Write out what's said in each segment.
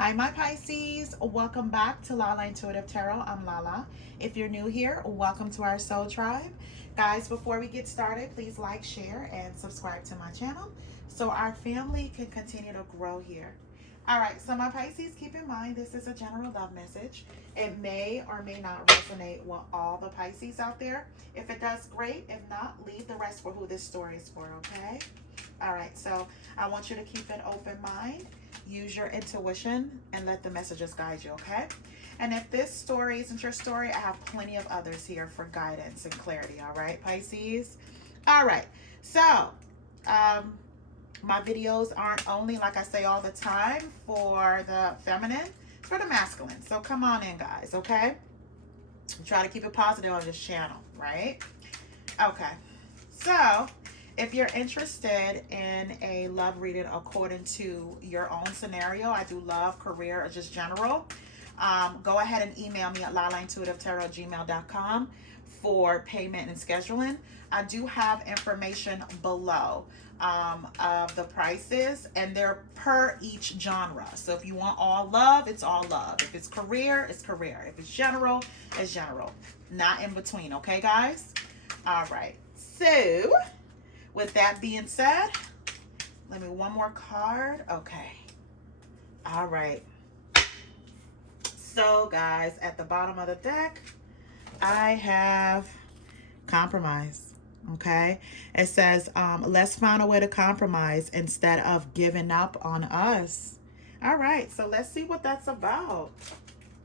Hi, my Pisces. Welcome back to Lala Intuitive Tarot. I'm Lala. If you're new here, welcome to our soul tribe. Guys, before we get started, please like, share, and subscribe to my channel so our family can continue to grow here. All right, so my Pisces, keep in mind this is a general love message. It may or may not resonate with all the Pisces out there. If it does, great. If not, leave the rest for who this story is for, okay? All right, so I want you to keep an open mind. Use your intuition and let the messages guide you, okay? And if this story isn't your story, I have plenty of others here for guidance and clarity, all right, Pisces? All right, so my videos aren't only, like I say all the time, for the feminine, it's for the masculine. So come on in, guys, okay? Try to keep it positive on this channel, right? Okay, so if you're interested in a love reading according to your own scenario, I do love, career, or just general, go ahead and email me at lalaintuitivetarot@gmail.com for payment and scheduling. I do have information below of the prices, and they're per each genre. So if you want all love, it's all love. If it's career, it's career. If it's general, it's general. Not in between, okay, guys? All right. So with that being said, let me one more card. Okay. All right. So, guys, at the bottom of the deck, I have compromise. Okay. It says, let's find a way to compromise instead of giving up on us. All right. So let's see what that's about.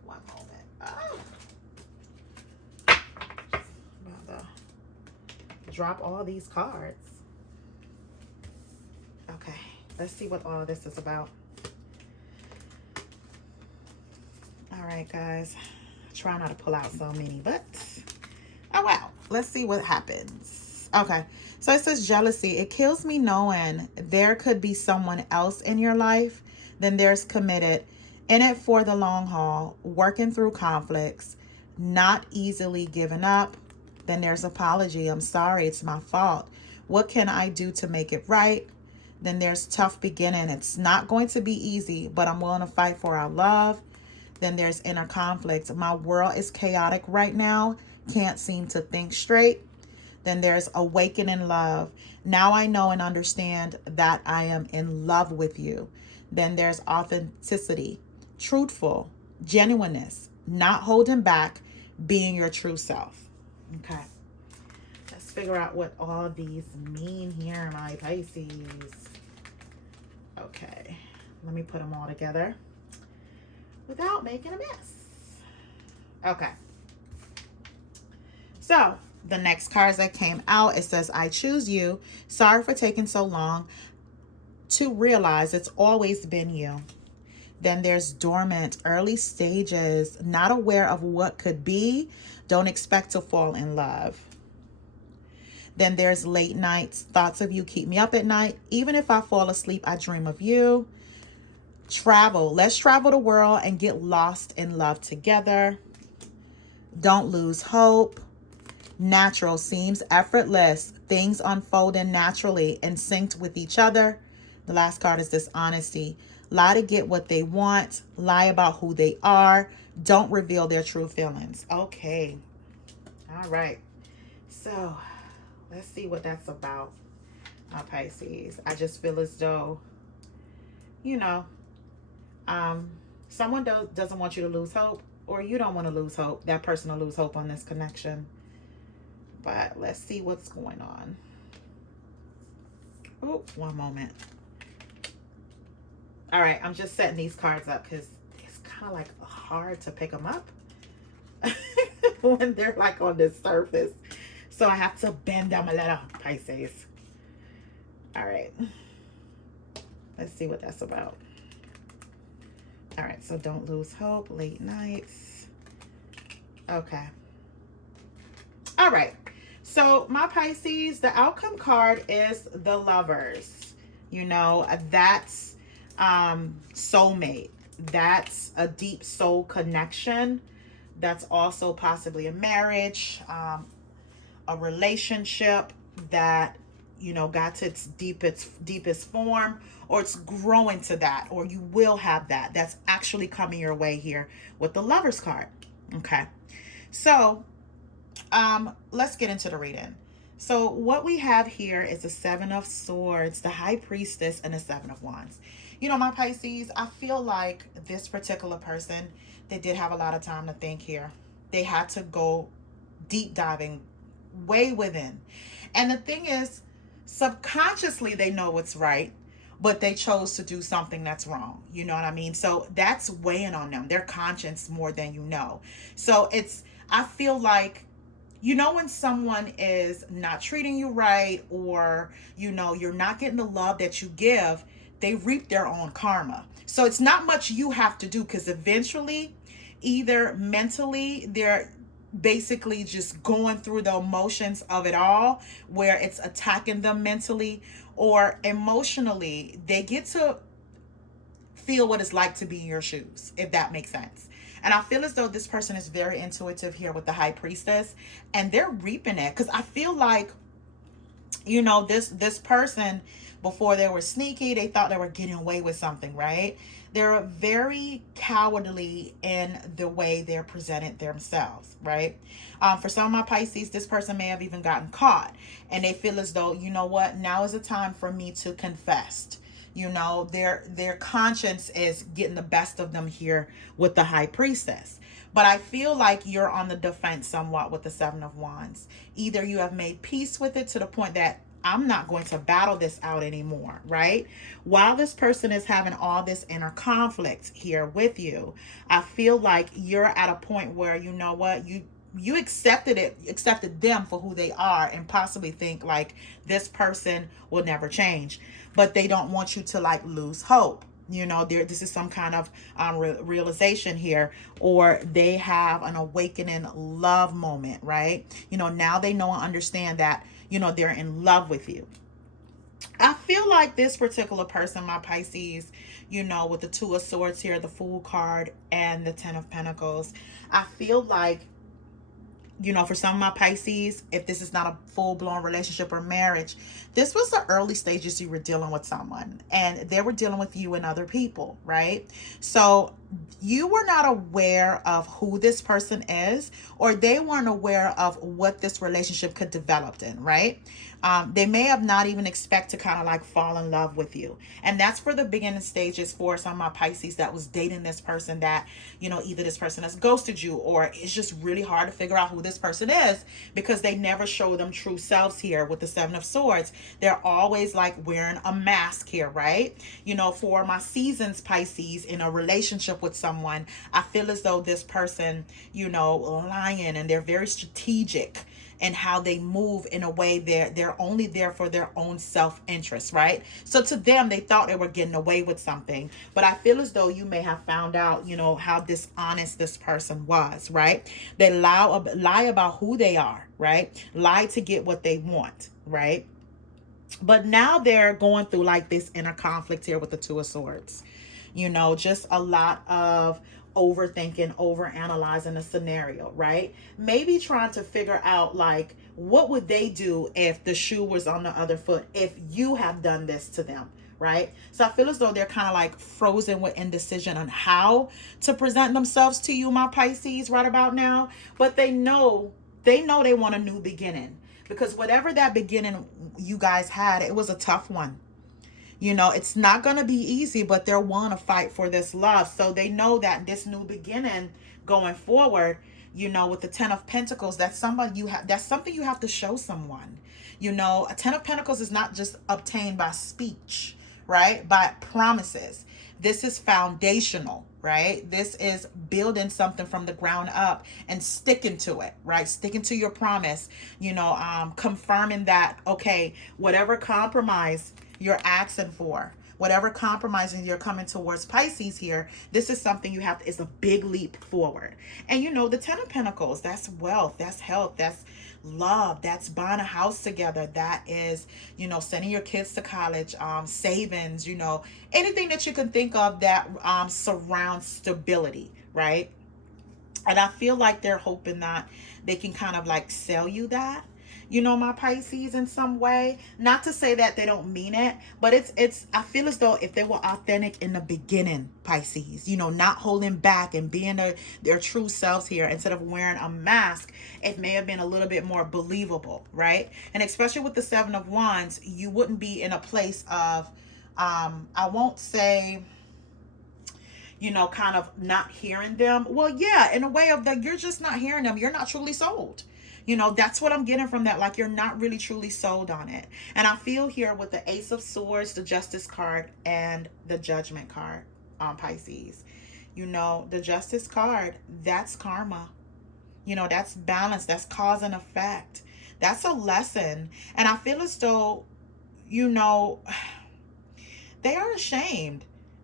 One moment. Oh. About to drop all these cards. Okay, let's see what all of this is about. All right, guys. Try not to pull out so many, but oh wow. Let's see what happens. Okay, so it says jealousy. It kills me knowing there could be someone else in your life. Then there's committed, in it for the long haul, working through conflicts, not easily giving up. Then there's apology. I'm sorry, it's my fault. What can I do to make it right? Then there's tough beginning. It's not going to be easy, but I'm willing to fight for our love. Then there's inner conflict. My world is chaotic right now. Can't seem to think straight. Then there's awakening love. Now I know and understand that I am in love with you. Then there's authenticity, truthful, genuineness, not holding back, being your true self. Okay. Let's figure out what all these mean here, my Pisces. Okay, let me put them all together without making a mess. Okay. So the next cards that came out, it says, I choose you. Sorry for taking so long to realize it's always been you. Then there's dormant, early stages, not aware of what could be. Don't expect to fall in love. Then there's late nights. Thoughts of you keep me up at night. Even if I fall asleep, I dream of you. Travel. Let's travel the world and get lost in love together. Don't lose hope. Natural seems effortless. Things unfolding naturally and synced with each other. The last card is dishonesty. Lie to get what they want. Lie about who they are. Don't reveal their true feelings. Okay. All right. So let's see what that's about, Pisces. I just feel as though, you know, someone doesn't want you to lose hope, or you don't want to lose hope. That person will lose hope on this connection. But let's see what's going on. Oh, one moment. All right, I'm just setting these cards up because it's kind of like hard to pick them up when they're like on the surface. So I have to bend down a little, Pisces. All right. Let's see what that's about. All right, so don't lose hope, late nights. Okay. All right. So my Pisces, the outcome card is the Lovers. You know, that's soulmate. That's a deep soul connection. That's also possibly a marriage, a relationship that got to its deepest form, or it's growing to that, or you will have that. That's actually coming your way here with the Lover's card. Okay. So, let's get into the reading. So what we have here is the Seven of Swords, the High Priestess, and the Seven of Wands. My Pisces, I feel like this particular person, they did have a lot of time to think here. They had to go deep diving way within. And the thing is, subconsciously, they know what's right, but they chose to do something that's wrong. You know what I mean? So that's weighing on them, their conscience more than you know. So I feel like, when someone is not treating you right, or, you're not getting the love that you give, they reap their own karma. So it's not much you have to do, because eventually, either mentally, they're basically just going through the emotions of it all, where it's attacking them mentally, or emotionally, they get to feel what it's like to be in your shoes, if that makes sense. And I feel as though this person is very intuitive here with the High Priestess, and they're reaping it. Because I feel like, this person, before they were sneaky, they thought they were getting away with something, right? They're very cowardly in the way they're presented themselves, right? For some of my Pisces, this person may have even gotten caught, and they feel as though, now is the time for me to confess. Their conscience is getting the best of them here with the High Priestess. But I feel like you're on the defense somewhat with the Seven of Wands. Either you have made peace with it to the point that I'm not going to battle this out anymore, right? While this person is having all this inner conflict here with you, I feel like you're at a point where, you accepted them for who they are, and possibly think like this person will never change, but they don't want you to lose hope. This is some kind of realization here, or they have an awakening love moment, right? Now they know and understand that, they're in love with you. I feel like this particular person, my Pisces, with the Two of Swords here, the Fool card, and the Ten of Pentacles, I feel like, for some of my Pisces, if this is not a full-blown relationship or marriage, this was the early stages you were dealing with someone, and they were dealing with you and other people, right? So you were not aware of who this person is, or they weren't aware of what this relationship could develop in, right? They may have not even expect to kind of fall in love with you. And that's for the beginning stages for some of my Pisces that was dating this person that, either this person has ghosted you, or it's just really hard to figure out who this person is, because they never show them true selves here with the Seven of Swords. They're always wearing a mask here, right? For my seasons Pisces in a relationship with someone, I feel as though this person, lying, and they're very strategic and how they move in a way they're only there for their own self-interest, right? So to them, they thought they were getting away with something, but I feel as though you may have found out, how dishonest this person was, right? They lie about who they are, right? Lie to get what they want, right? But now they're going through this inner conflict here with the Two of Swords. Just a lot of overthinking, overanalyzing the scenario, right? Maybe trying to figure out what would they do if the shoe was on the other foot, if you have done this to them, right? So I feel as though they're kind of frozen with indecision on how to present themselves to you, my Pisces, right about now. But they know they want a new beginning, because whatever that beginning you guys had, it was a tough one. It's not going to be easy, but they'll want to fight for this love. So they know that this new beginning going forward, with the Ten of Pentacles, that's something you have to show someone. A Ten of Pentacles is not just obtained by speech, right? By promises. This is foundational, right? This is building something from the ground up and sticking to it, right? Sticking to your promise, confirming that, okay, whatever compromise you're asking for, whatever compromising you're coming towards Pisces here, this is something you have, is a big leap forward. And the Ten of Pentacles, that's wealth, that's health, that's love, that's buying a house together, that is, sending your kids to college, savings, anything that you can think of that surrounds stability, right? And I feel like they're hoping that they can kind of sell you that. you know, my Pisces, in some way. Not to say that they don't mean it, but it's I feel as though if they were authentic in the beginning, Pisces, you know, not holding back and being their true selves here instead of wearing a mask, it may have been a little bit more believable, right? And especially with the Seven of Wands, you wouldn't be in a place of I won't say, you know, kind of not hearing them. Well, yeah, in a way of that, you're just not hearing them. You're not truly sold. You know, that's what I'm getting from that. Like, you're not really truly sold on it. And I feel here with the Ace of Swords, the Justice card, and the Judgment card on Pisces. You know, the Justice card, that's karma. You know, that's balance. That's cause and effect. That's a lesson. And I feel as though, you know, they are ashamed.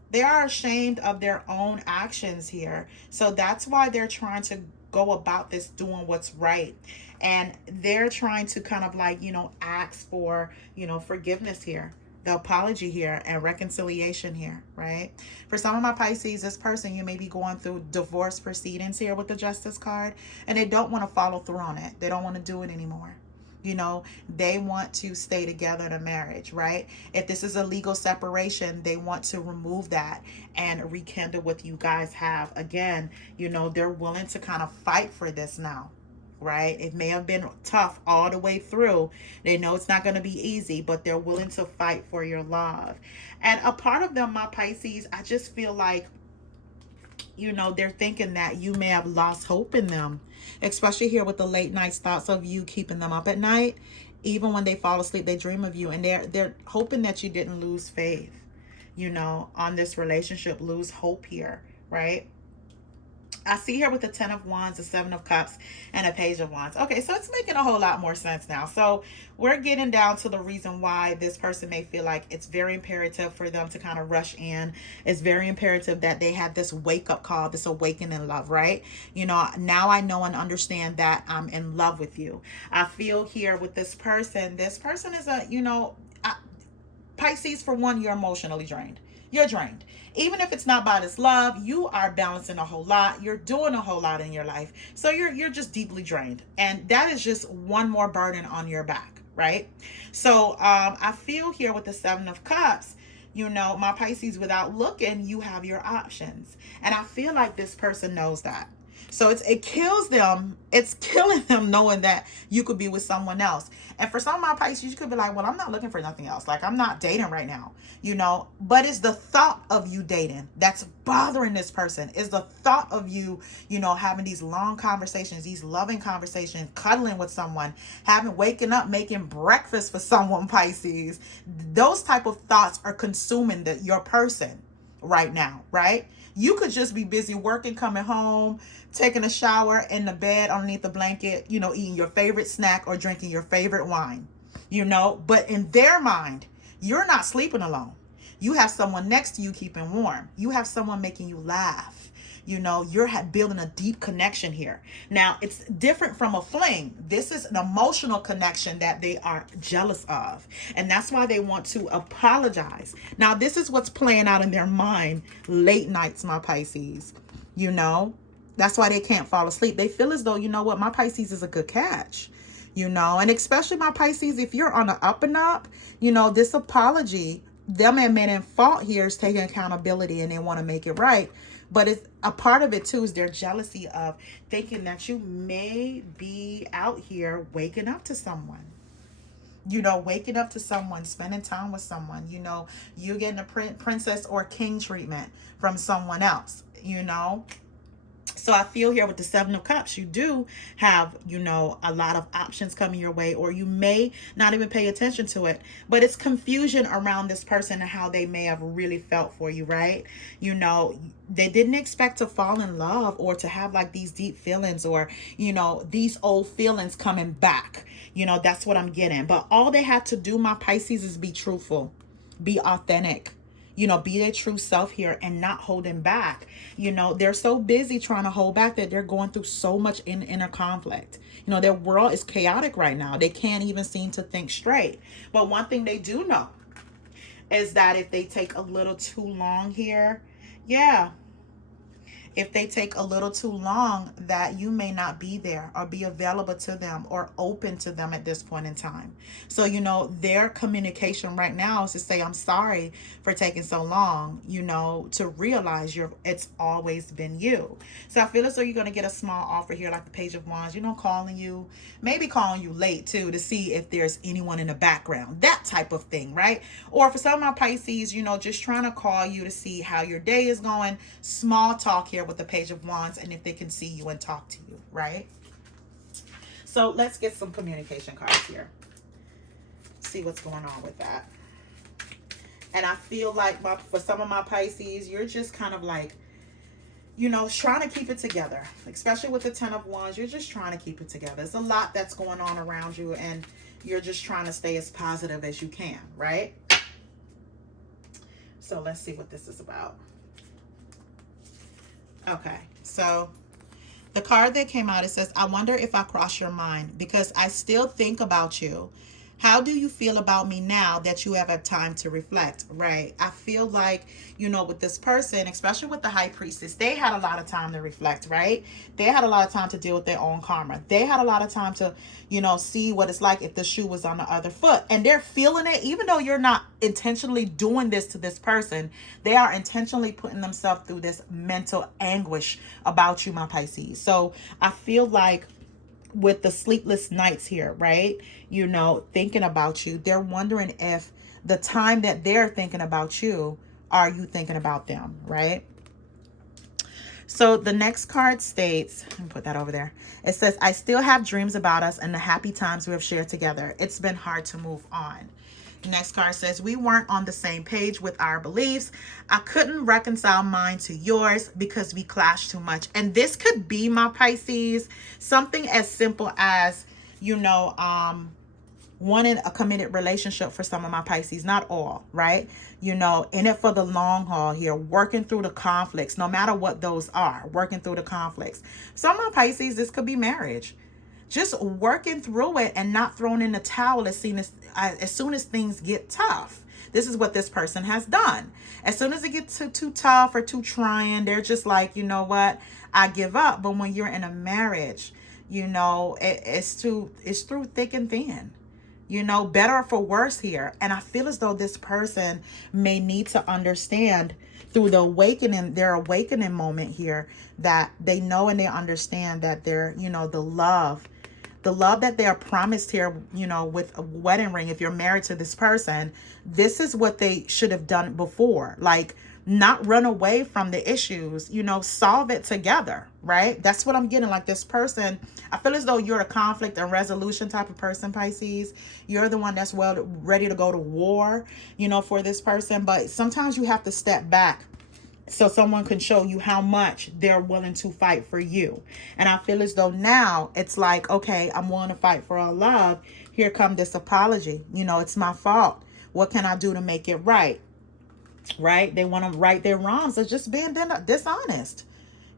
They are ashamed of their own actions here. So that's why they're trying to go about this doing what's right. And they're trying to kind of like, you know, ask for, you know, forgiveness here, the apology here, and reconciliation here, right? For some of my Pisces, this person, you may be going through divorce proceedings here with the Justice card, and they don't want to follow through on it. They don't want to do it anymore. You know, they want to stay together in a marriage, right? If this is a legal separation, they want to remove that and rekindle what you guys have. Again, you know, they're willing to kind of fight for this now, right? It may have been tough all the way through. They know it's not going to be easy, but they're willing to fight for your love. And a part of them, my Pisces, I just feel like, you know, they're thinking that you may have lost hope in them, especially here with the late night thoughts of you keeping them up at night. Even when they fall asleep, they dream of you, and they're hoping that you didn't lose faith, you know, on this relationship, lose hope here, right? I see here with the 10 of Wands, the 7 of Cups, and a Page of Wands. Okay, so it's making a whole lot more sense now. So we're getting down to the reason why this person may feel like it's very imperative for them to kind of rush in. It's very imperative that they have this wake-up call, this awakening in love, right? You know, now I know and understand that I'm in love with you. I feel here with this person is a, you know, Pisces, for one, you're emotionally drained. You're drained. Even if it's not by this love, you are balancing a whole lot. You're doing a whole lot in your life. So you're just deeply drained. And that is just one more burden on your back, right? So I feel here with the 7 of Cups, you know, my Pisces, without looking, you have your options. And I feel like this person knows that. So it kills them. It's killing them knowing that you could be with someone else. And for some of my Pisces, you could be like, well, I'm not looking for nothing else. Like, I'm not dating right now, you know. But it's the thought of you dating that's bothering this person. It's the thought of you, you know, having these long conversations, these loving conversations, cuddling with someone, waking up, making breakfast for someone, Pisces. Those type of thoughts are consuming your person right now, right? You could just be busy working, coming home, taking a shower in the bed underneath the blanket, you know, eating your favorite snack or drinking your favorite wine, you know. But in their mind, you're not sleeping alone. You have someone next to you keeping warm. You have someone making you laugh. You know, you're building a deep connection here. Now, it's different from a fling. This is an emotional connection that they are jealous of. And that's why they want to apologize. Now, this is what's playing out in their mind late nights, my Pisces. You know, that's why they can't fall asleep. They feel as though, you know what, my Pisces is a good catch. You know, and especially my Pisces, if you're on the up and up, you know, this apology, them admitting fault here is taking accountability and they want to make it right. But it's a part of it too is their jealousy of thinking that you may be out here waking up to someone. You know, waking up to someone, spending time with someone. You know, you're getting a princess or king treatment from someone else, you know. So I feel here with the 7 of Cups, you do have, you know, a lot of options coming your way, or you may not even pay attention to it, but it's confusion around this person and how they may have really felt for you, right? You know, they didn't expect to fall in love or to have like these deep feelings or, you know, these old feelings coming back. You know, that's what I'm getting. But all they had to do, my Pisces, is be truthful, be authentic. You know, be their true self here and not holding back. You know, they're so busy trying to hold back that they're going through so much inner conflict. You know, their world is chaotic right now. They can't even seem to think straight. But one thing they do know is that if they take a little too long here, yeah, If they take a little too long, that you may not be there or be available to them or open to them at this point in time. So, their communication right now is to say, I'm sorry for taking so long, to realize it's always been you. So I feel as though you're going to get a small offer here, like the Page of Wands, calling you, maybe calling you late too, to see if there's anyone in the background, that type of thing, right? Or for some of my Pisces, just trying to call you to see how your day is going. Small talk here with the Page of Wands, and if they can see you and talk to you, right? So let's get some communication cards here. See what's going on with that. And I feel like for some of my Pisces, you're just kind of like, trying to keep it together, especially with the Ten of Wands. You're just trying to keep it together. There's a lot that's going on around you, and you're just trying to stay as positive as you can, right? So let's see what this is about. Okay, so the card that came out, it says, I wonder if I cross your mind because I still think about you. How do you feel about me now that you have had time to reflect? Right. I feel like, with this person, especially with the High Priestess, they had a lot of time to reflect, right? They had a lot of time to deal with their own karma. They had a lot of time to, see what it's like if the shoe was on the other foot. And they're feeling it, even though you're not intentionally doing this to this person. They are intentionally putting themselves through this mental anguish about you, my Pisces. So I feel like with the sleepless nights here, right? Thinking about you, they're wondering if the time that they're thinking about you, are you thinking about them, right? So the next card states, let me put that over there. It says, I still have dreams about us and the happy times we have shared together. It's been hard to move on. Next card says, we weren't on the same page with our beliefs. I couldn't reconcile mine to yours because we clashed too much. And this could be, my Pisces, something as simple as, wanting a committed relationship for some of my Pisces, not all, right? In it for the long haul here, working through the conflicts, no matter what those are, working through the conflicts. Some of my Pisces, this could be marriage. Just working through it and not throwing in the towel as soon as things get tough. This is what this person has done. As soon as it gets too tough or too trying, they're just like, you know what, I give up. But when you're in a marriage, it's through thick and thin. Better or for worse here. And I feel as though this person may need to understand through their awakening moment here, that they know and they understand that they're, the love that they are promised here, with a wedding ring. If you're married to this person, this is what they should have done before. Like, not run away from the issues, solve it together, right? That's what I'm getting. Like, this person, I feel as though you're a conflict and resolution type of person, Pisces. You're the one that's ready to go to war, for this person. But sometimes you have to step back so someone can show you how much they're willing to fight for you. And I feel as though now it's like, okay, I'm willing to fight for our love. Here come this apology. It's my fault. What can I do to make it right? Right? They want to right their wrongs. They're just being dishonest.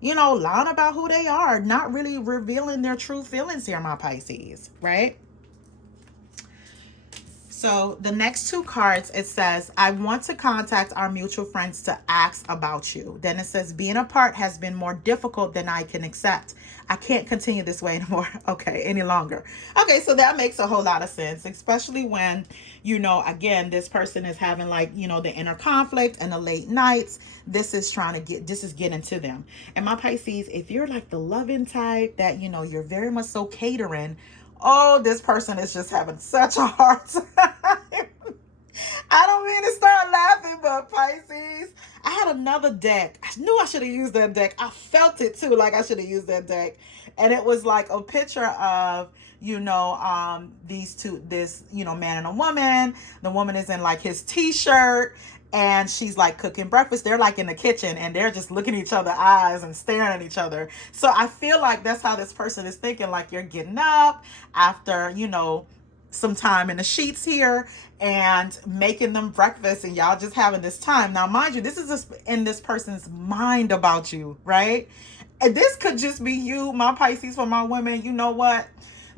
Lying about who they are, not really revealing their true feelings here, my Pisces, right? So the next two cards, it says, I want to contact our mutual friends to ask about you. Then it says, being apart has been more difficult than I can accept. I can't continue this way anymore. Any longer. Okay, so that makes a whole lot of sense, especially when, again, this person is having like, the inner conflict and the late nights. This is getting to them. And my Pisces, if you're like the loving type that, you're very much so catering, oh, this person is just having such a hard time. I don't mean to start laughing, but Pisces, I had another deck. I knew I should have used that deck. I felt it too, like I should have used that deck. And it was like a picture of, these two, this, man and a woman. The woman is in like his t-shirt. And she's like cooking breakfast. They're like in the kitchen and they're just looking at each other's eyes and staring at each other. So I feel like that's how this person is thinking. Like, you're getting up after, some time in the sheets here and making them breakfast and y'all just having this time. Now, mind you, this is just in this person's mind about you, right? And this could just be you, my Pisces, for my women. You know what?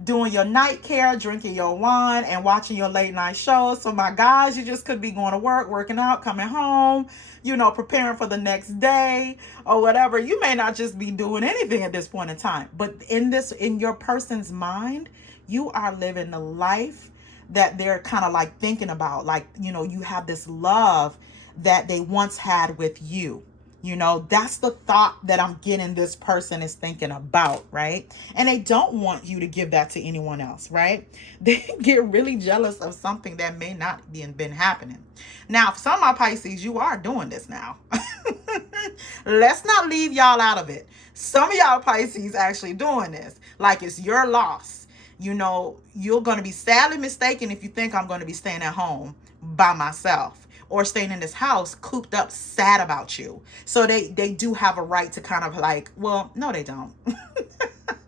doing your night care, drinking your wine, and watching your late night shows. For my guys, you just could be going to work, working out, coming home, preparing for the next day or whatever. You may not just be doing anything at this point in time, but in your person's mind, you are living the life that they're kind of like thinking about. Like, you have this love that they once had with you. That's the thought that I'm getting this person is thinking about, right? And they don't want you to give that to anyone else, right? They get really jealous of something that may not been happening. Now, for some of my Pisces, you are doing this now. Let's not leave y'all out of it. Some of y'all Pisces actually doing this. Like it's your loss. You're going to be sadly mistaken if you think I'm going to be staying at home by myself or staying in this house cooped up sad about you. So they do have a right to kind of like, well, no, they don't.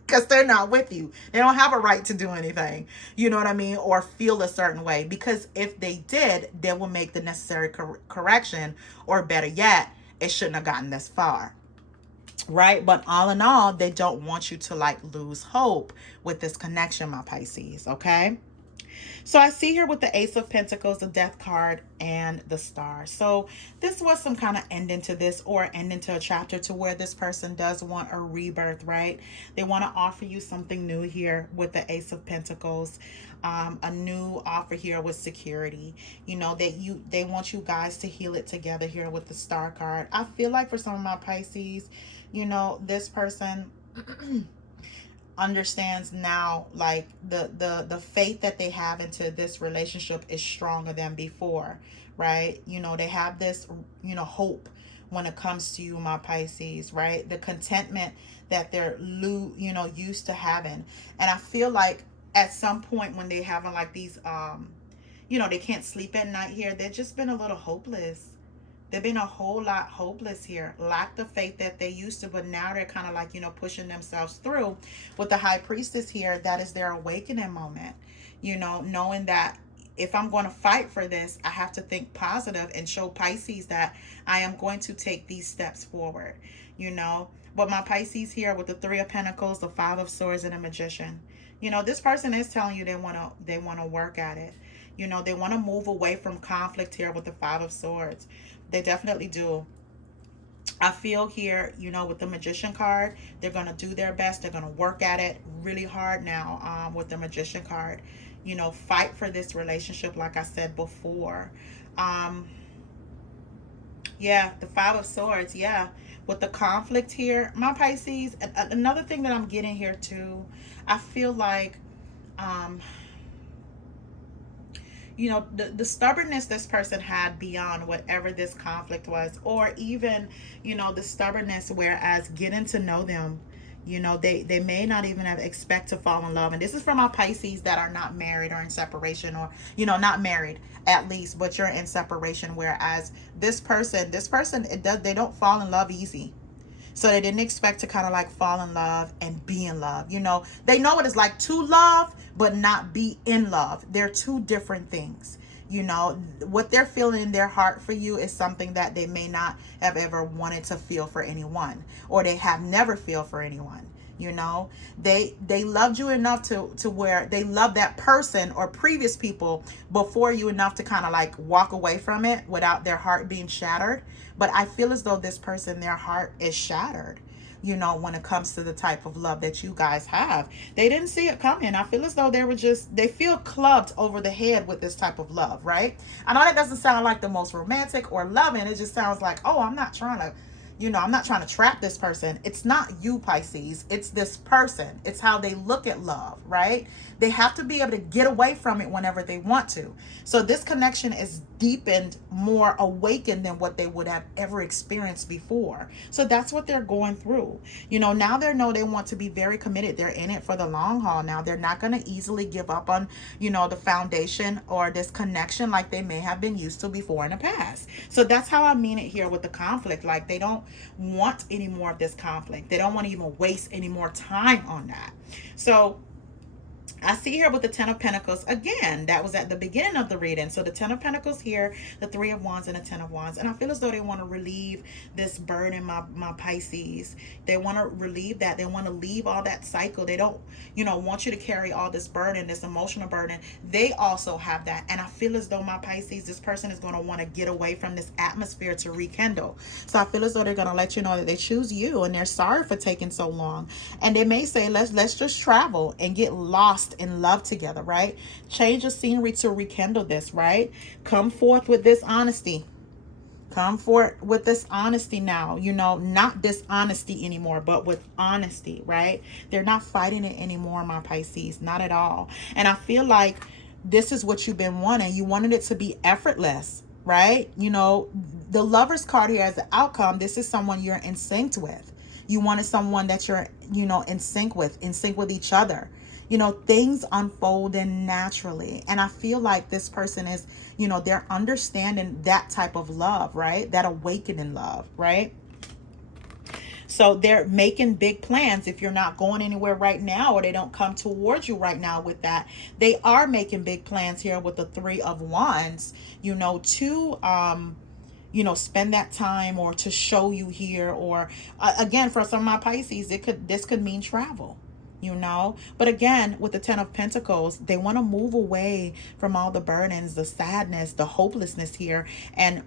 Because they're not with you. They don't have a right to do anything. You know what I mean? Or feel a certain way. Because if they did, they will make the necessary correction. Or better yet, it shouldn't have gotten this far. Right? But all in all, they don't want you to like lose hope with this connection, my Pisces. Okay? So I see here with the Ace of Pentacles, the Death card, and the Star. So this was some kind of ending to this, or ending to a chapter to where this person does want a rebirth, right? They want to offer you something new here with the Ace of Pentacles. A new offer here with security. They want you guys to heal it together here with the Star card. I feel like for some of my Pisces, this person understands now, like the faith that they have into this relationship is stronger than before, right? They have this hope when it comes to you, my Pisces, right? The contentment that they're used to having. And I feel like at some point when they having like these they can't sleep at night here, they've just been a little hopeless. They've been a whole lot hopeless here. Lack the faith that they used to, but now they're kind of like, pushing themselves through. With the High Priestess here, that is their awakening moment. Knowing that if I'm going to fight for this, I have to think positive and show Pisces that I am going to take these steps forward. But my Pisces here with the Three of Pentacles, the Five of Swords, and the Magician. This person is telling you they want to work at it. They want to move away from conflict here with the Five of Swords. They definitely do. I feel here, with the Magician card, they're going to do their best. They're going to work at it really hard now with the Magician card. Fight for this relationship like I said before. Yeah, the Five of Swords, yeah. With the conflict here, my Pisces, another thing that I'm getting here too, I feel like the stubbornness this person had beyond whatever this conflict was, or even, the stubbornness, whereas getting to know them, they may not even have expect to fall in love. And this is from our Pisces that are not married or in separation, or, not married at least, but you're in separation. Whereas this person, they don't fall in love easy. So they didn't expect to kind of like fall in love and be in love. They know what it's like to love, but not be in love. They're two different things. What they're feeling in their heart for you is something that they may not have ever wanted to feel for anyone, or they have never feel for anyone. They loved you enough to where they love that person or previous people before you enough to kind of like walk away from it without their heart being shattered. But I feel as though this person, their heart is shattered, when it comes to the type of love that you guys have. They didn't see it coming. I feel as though they feel clubbed over the head with this type of love, right? I know that doesn't sound like the most romantic or loving. It just sounds like, oh, I'm not trying to I'm not trying to trap this person. It's not you, Pisces. It's this person. It's how they look at love, right? They have to be able to get away from it whenever they want to. So this connection is deepened, more awakened than what they would have ever experienced before. So that's what they're going through. Now they know they want to be very committed. They're in it for the long haul now. They're not going to easily give up on, the foundation or this connection like they may have been used to before in the past. So that's how I mean it here with the conflict. Like they don't want any more of this conflict. They don't want to even waste any more time on that. So I see here with the Ten of Pentacles, again, that was at the beginning of the reading. So the Ten of Pentacles here, the Three of Wands, and the Ten of Wands. And I feel as though they want to relieve this burden, my Pisces. They want to relieve that. They want to leave all that cycle. They don't, want you to carry all this burden, this emotional burden. They also have that. And I feel as though, my Pisces, this person is going to want to get away from this atmosphere to rekindle. So I feel as though they're going to let you know that they choose you and they're sorry for taking so long. And they may say, let's just travel and get lost in love together, right? Change the scenery to rekindle this, right? Come forth with this honesty. Come forth with this honesty now, not dishonesty anymore, but with honesty, right? They're not fighting it anymore, my Pisces, not at all. And I feel like this is what you've been wanting. You wanted it to be effortless, right? The Lover's card here as the outcome, this is someone you're in sync with. You wanted someone that you're, in sync with each other. Things unfolding naturally. And I feel like this person is, they're understanding that type of love, right? That awakening love, right? So they're making big plans. If you're not going anywhere right now, or they don't come towards you right now with that, they are making big plans here with the Three of Wands, to spend that time, or to show you here, or again, for some of my Pisces, this could mean travel. But again, with the Ten of Pentacles, they want to move away from all the burdens, the sadness, the hopelessness here, and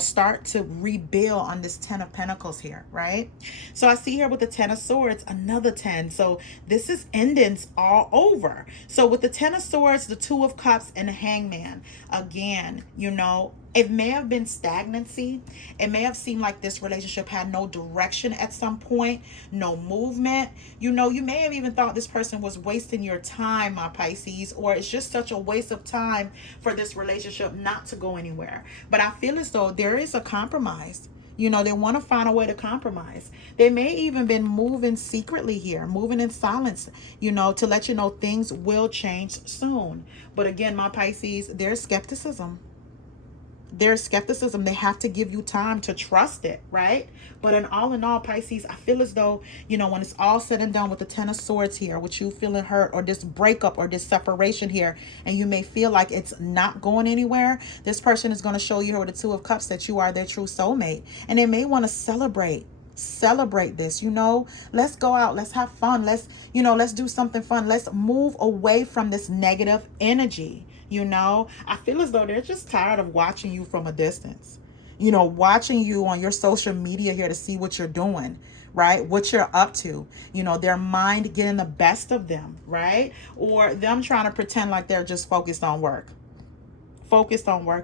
start to rebuild on this Ten of Pentacles here, right? So I see here with the Ten of Swords, another 10. So this is endings all over. So with the Ten of Swords, the Two of Cups, and the Hangman, again, it may have been stagnancy. It may have seemed like this relationship had no direction at some point, no movement. You may have even thought this person was wasting your time, my Pisces, or it's just such a waste of time for this relationship not to go anywhere. But I feel as though there is a compromise. They want to find a way to compromise. They may even been moving secretly here, moving in silence, to let you know things will change soon. But again, my Pisces, there's skepticism. There's skepticism. They have to give you time to trust it, right? But in all, Pisces, I feel as though, when it's all said and done with the Ten of Swords here, with you feeling hurt, or this breakup, or this separation here, and you may feel like it's not going anywhere, this person is going to show you here with the Two of Cups that you are their true soulmate. And they may want to celebrate this. Let's go out, let's have fun, let's do something fun, let's move away from this negative energy. I feel as though they're just tired of watching you from a distance, watching you on your social media here to see what you're doing, right? What you're up to, their mind getting the best of them, right? Or them trying to pretend like they're just focused on work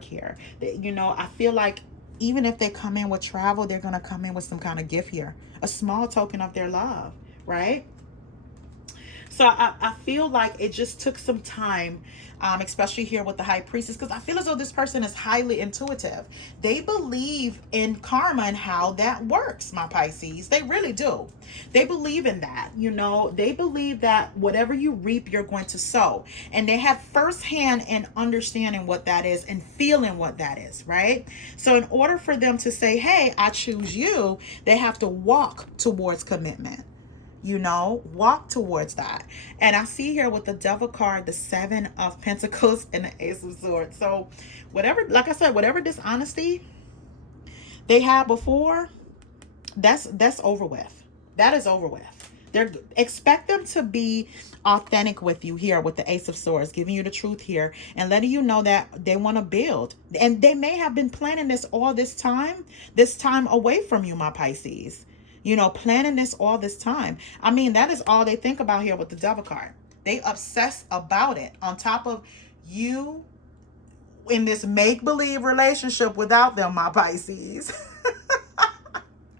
here. I feel like even if they come in with travel, they're going to come in with some kind of gift here, a small token of their love, right? So I feel like it just took some time, especially here with the High Priestess, because I feel as though this person is highly intuitive. They believe in karma and how that works, my Pisces. They really do. They believe in that. They believe that whatever you reap, you're going to sow. And they have firsthand in understanding what that is and feeling what that is, right? So in order for them to say, hey, I choose you, they have to walk towards commitment. Walk towards that. And I see here with the Devil card, the Seven of Pentacles, and the Ace of Swords. So whatever, like I said, whatever dishonesty they had before, that's over with. That is over with. Expect them to be authentic with you here with the Ace of Swords, giving you the truth here and letting you know that they want to build. And they may have been planning this all this time away from you, my Pisces. Planning this all this time. I mean, that is all they think about here with the Devil card. They obsess about it, on top of you in this make-believe relationship without them, my Pisces.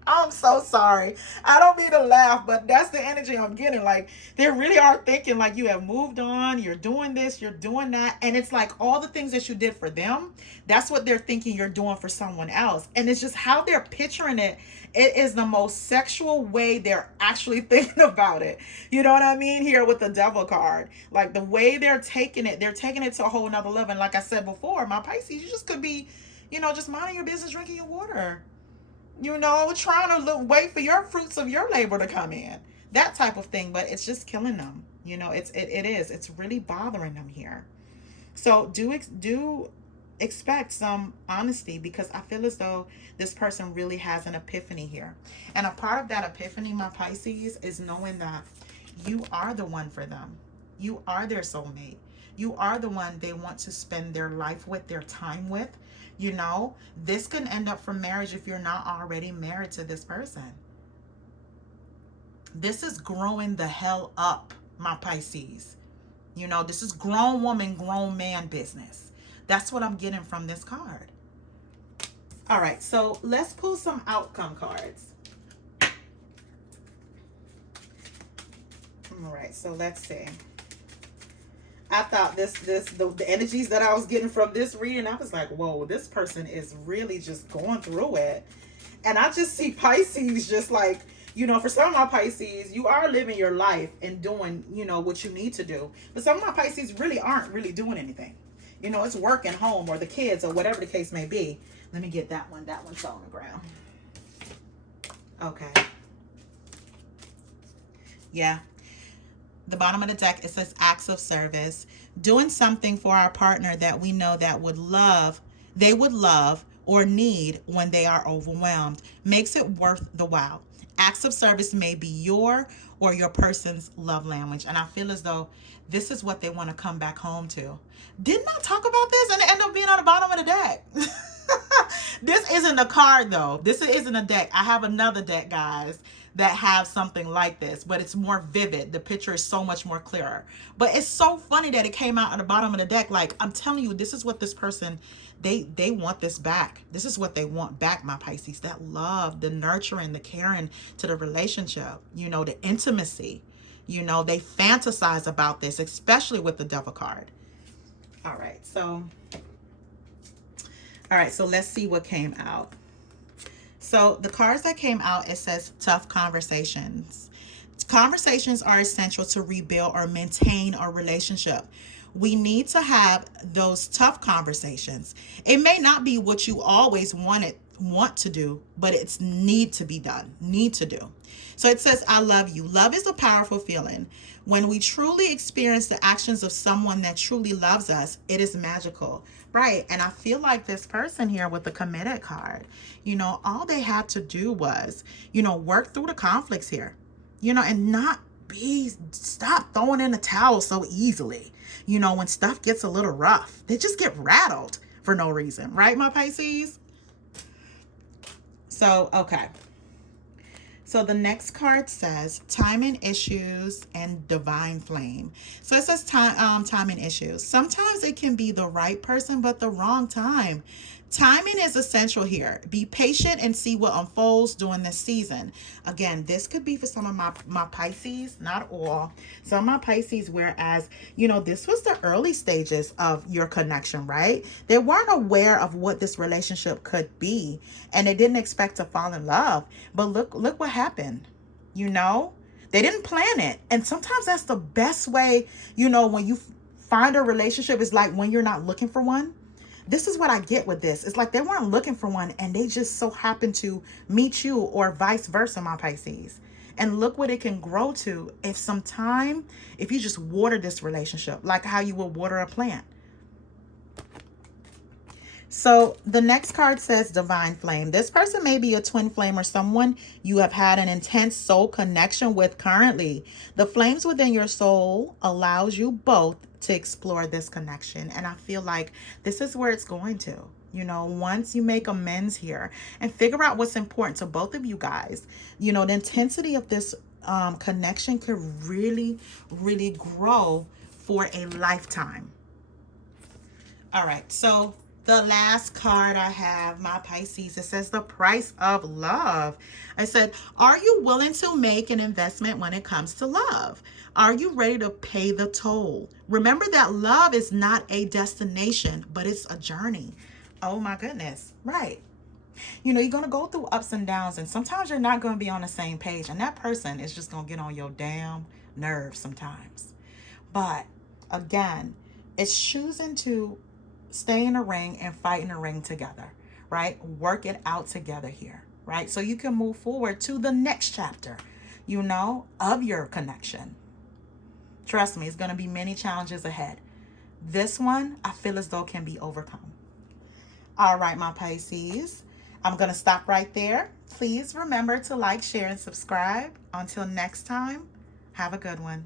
I'm so sorry. I don't mean to laugh, but that's the energy I'm getting. Like, they really are thinking like you have moved on, you're doing this, you're doing that. And it's like all the things that you did for them, that's what they're thinking you're doing for someone else. And it's just how they're picturing it. It is the most sexual way they're actually thinking about it. You know what I mean? Here with the Devil card. Like the way they're taking it to a whole nother level. And like I said before, my Pisces, you just could be, just minding your business, drinking your water. Trying to wait for your fruits of your labor to come in. That type of thing, but it's just killing them. You know, it's really bothering them here. So do expect some honesty, because I feel as though this person really has an epiphany here. And a part of that epiphany, my Pisces, is knowing that you are the one for them. You are their soulmate. You are the one they want to spend their life with, their time with. You know, this can end up for marriage if you're not already married to this person. This is growing the hell up, my Pisces. You know, this is grown woman, grown man business. That's what I'm getting from this card. All right, so let's pull some outcome cards. All right, so let's see. I thought the energies that I was getting from this reading, I was like, whoa, this person is really just going through it. And I just see Pisces just like, you know, for some of my Pisces, you are living your life and doing, you know, what you need to do. But some of my Pisces really aren't really doing anything. You know, it's work and home or the kids or whatever the case may be. Let me get that one. That one's on the ground. Okay. Yeah. The bottom of the deck, it says acts of service. Doing something for our partner that we know that they would love or need when they are overwhelmed makes it worth the while. Acts of service may be your or your person's love language. And I feel as though this is what they want to come back home to. Didn't I talk about this and it ended up being on the bottom of the deck? This isn't a card though. This isn't a deck. I have another deck, guys, that have something like this, but it's more vivid. The picture is so much more clearer. But it's so funny that it came out at the bottom of the deck. Like, I'm telling you, this is what this person, they want this back. This is what they want back, my Pisces. That love, the nurturing, the caring to the relationship, you know, the intimacy. You know, they fantasize about this, especially with the Devil card. All right, so let's see what came out. So the cards that came out, it says tough conversations. Conversations are essential to rebuild or maintain our relationship. We need to have those tough conversations. It may not be what you always want to do, but it's need to be done, need to do. So it says, I love you. Love is a powerful feeling. When we truly experience the actions of someone that truly loves us, it is magical. Right. And I feel like this person here with the committed card, you know, all they had to do was, you know, work through the conflicts here, you know, and stop throwing in the towel so easily. You know, when stuff gets a little rough, they just get rattled for no reason. Right, my Pisces? So, okay. So the next card says timing issues and divine flame. So it says timing issues. Sometimes it can be the right person, but the wrong time. Timing is essential here. Be patient and see what unfolds during this season. Again, this could be for some of my Pisces, not all. Some of my Pisces, whereas, you know, this was the early stages of your connection, right? They weren't aware of what this relationship could be, and they didn't expect to fall in love. But look what happened, you know? They didn't plan it. And sometimes that's the best way, you know, when you find a relationship, is like when you're not looking for one. This is what I get with this. It's like they weren't looking for one and they just so happened to meet you, or vice versa, my Pisces. And look what it can grow to if you just water this relationship, like how you would water a plant. So the next card says divine flame. This person may be a twin flame or someone you have had an intense soul connection with currently. The flames within your soul allows you both to explore this connection. And I feel like this is where it's going to, you know, once you make amends here and figure out what's important to both of you guys, you know, the intensity of this connection could really, really grow for a lifetime. All right, so the last card I have, my Pisces, it says the price of love. I said, are you willing to make an investment when it comes to love? Are you ready to pay the toll? Remember that love is not a destination, but it's a journey. Oh my goodness. Right. You know, you're going to go through ups and downs, and sometimes you're not going to be on the same page, and that person is just going to get on your damn nerves sometimes. But again, it's choosing to stay in a ring and fight in a ring together, right? Work it out together here, right? So you can move forward to the next chapter, you know, of your connection. Trust me, it's going to be many challenges ahead. This one, I feel as though can be overcome. All right, my Pisces. I'm going to stop right there. Please remember to like, share, and subscribe. Until next time, have a good one.